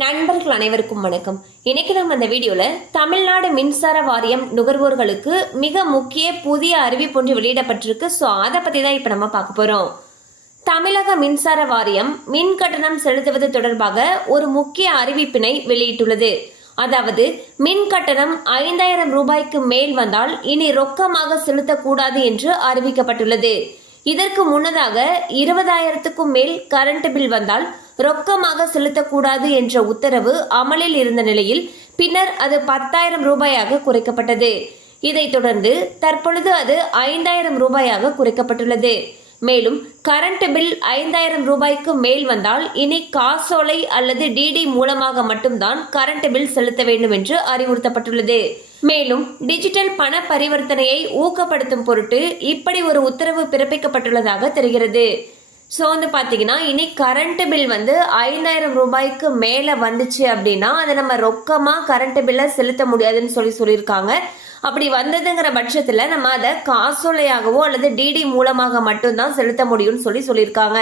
நண்பர்கள் அனைவருக்கும் வணக்கம். இன்னைக்கு நம்ம இந்த வீடியோல தமிழ்நாடு மின்சார வாரியம் நுகர்வோர்களுக்கு மிக முக்கிய புதிய அறிவிப்பு ஒன்று வெளியிடப்பட்டிருக்கு. ஸோ அதை பத்தி தான் இப்ப நம்ம பார்க்க போறோம். தமிழக மின்சார வாரியம் மின் கட்டணம் செலுத்துவது தொடர்பாக ஒரு முக்கிய அறிவிப்பினை வெளியிட்டுள்ளது. அதாவது மின் கட்டணம் 5000 ரூபாய்க்கு மேல் வந்தால் இனி ரொக்கமாக செலுத்தக்கூடாது என்று அறிவிக்கப்பட்டுள்ளது. இதற்கு முன்னதாக 20,000க்கும் மேல் கரண்ட் பில் வந்தால் ரொக்கமாக செலுத்தக்கூடாது என்ற உத்தரவு அமலில் இருந்த நிலையில் பின்னர் அது 10,000 ரூபாயாக குறைக்கப்பட்டது. இதைத் தொடர்ந்து தற்பொழுது அது 5,000 ரூபாயாக குறைக்கப்பட்டுள்ளது. மேலும் கரண்ட் பில் 5,000 ரூபாய்க்கு மேல் வந்தால் இனி காசோலை அல்லது டிடி மூலமாக மட்டும்தான் கரண்ட் பில் செலுத்த வேண்டும் என்று அறிவுறுத்தப்பட்டுள்ளது. மேலும் டிஜிட்டல் பண பரிவர்த்தனையை ஊக்கப்படுத்தும் பொருட்டு இப்படி ஒரு உத்தரவு பிறப்பிக்கப்பட்டுள்ளதாக தெரிகிறது. ஸோ பாத்தீங்கன்னா இனி கரண்ட் பில் 5,000 ரூபாய்க்கு மேல வந்துச்சு அப்படின்னா அதை நம்ம ரொக்கமா கரண்ட் பில்ல செலுத்த முடியாதுன்னு சொல்லியிருக்காங்க. அப்படி வந்ததுங்கிற பட்சத்துல நம்ம அதை காசோலையாகவோ அல்லது டிடி மூலமாக மட்டும்தான் செலுத்த முடியும்னு சொல்லியிருக்காங்க.